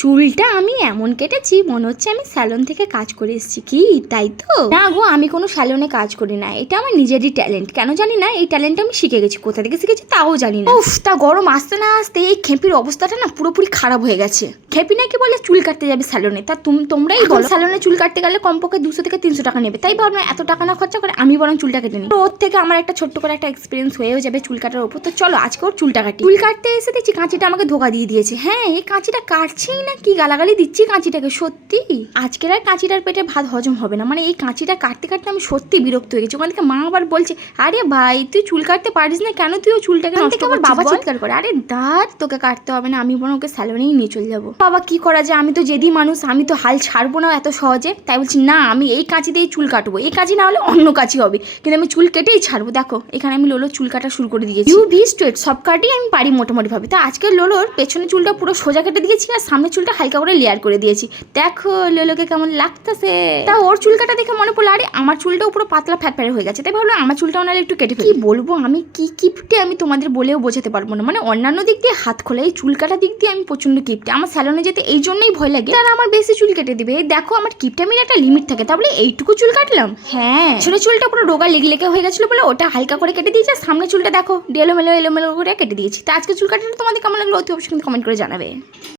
চুলটা আমি এমন কেটেছি মনে হচ্ছে আমি স্যালন থেকে কাজ করে এসেছি। কি তাই তো? না গো, আমি কোনো স্যালনে কাজ করি না, এটা আমার নিজেরই ট্যালেন্ট। কেন জানি না, এই ট্যালেন্টটা আমি শিখে গেছি। কোথা থেকে শিখেছি তাও জানি না। উফ, তা গরম আসতে না আসতে এই খেপির অবস্থাটা না পুরোপুরি খারাপ হয়ে গেছে। খেপি নাকি বলে চুল কাটতে যাবে স্যালনে, তা তোমরাই বলো স্যালনে চুল কাটতে গেলে কমপক্ষে 200 থেকে 300 টাকা নেবে। তাই ভাবলাম এত টাকা না খরচা করে আমি বরং চুলটা কেটে নিই। ওর থেকে আমার একটা ছোট্ট করে একটা এক্সপিরিয়েন্স হয়েও যাবে চুল কাটার উপর। তো চলো আজকে ওর চুলটা কাটি। চুল কাটতে এসে দেখছি কাঁচিটা আমাকে ধোকা দিয়ে দিয়েছে। হ্যাঁ, এই কাঁচিটা কাটছেই না, কি গালাগালি দিচ্ছি কাঁচিটাকে। সত্যি আজকের আর কাঁচিটার পেটে ভাত হজম হবে না। মানে এই কাঁচিটা কাটতে কাটতে আমি সত্যি বিরক্ত হয়ে গেছি। ওখান থেকে মা আবার বলছে, আরে ভাই তুই চুল কাটতে পারিস না, কেন তুই ও চুলটাকে নষ্ট করছিস? বাবা চিৎকার করে, আরে দাঁত তোকে কাটতে হবে না, আমি বরং ওকে স্যালনেই নিয়ে চলে যাবো। বাবা কি করা যায়, আমি তো জেদি মানুষ, আমি তো হাল ছাড়বো না এত সহজে। তাই বলছি না, আমি এই কাঁচি দিয়েই চুল কাটবো। এই কাঁচি না হলে অন্য কাঁচি হবে, কিন্তু আমি চুল কেটেই ছাড়বো। দেখো এখানে আমি লোলোর চুল কাটা শুরু করে দিয়েছি। ইউ ভি স্ট্রেট সব কাটেই আমি পারি মোটামুটি ভাবে। তো আজকে লোলোর পেছনে চুলটা পুরো সোজা কেটে দিয়েছি আর সামনের চুলটা হালকা করে লেয়ার করে দিয়েছি। দেখো লোলোকে কেমন লাগতেছে। তা ওর চুল কাটা দেখে মনে পড়লো, আরে আমার চুলটাও পুরো পাতলা ফ্যাটফ্যাটে হয়ে গেছে। তাই ভাবলাম আমার চুলটাও নাহলে একটু কেটে ফেলি। কি বলবো, আমি কি কিপটে আমি তোমাদের বলেও বোঝাতে পারবো না। মানে অন্যান্য দিক দিয়ে হাত খোলা, এই চুল কাটা দিক দিয়ে আমি প্রচন্ড কিপটে। আমার স্যালনে যেতে এই জন্যই ভয় লাগে, তারা আমার বেশি চুল কেটে দিবে। দেখো আমার কিপটামির একটা লিমিট থাকে, তাহলে এইটুকু চুল কাটলাম। হ্যাঁ, ছোট চুলটা পুরো রোগা লেগে হয়ে গেছিল বলে ওটা হালকা করে কেটে দিয়েছে। সামনে চুলটা দেখো এলোমেলো করে কেটে দিয়েছি। তা আজকে চুল কাটাটা তোমাদের কেমন লাগলো অতি অবশ্যই কমেন্ট করে জানাবে।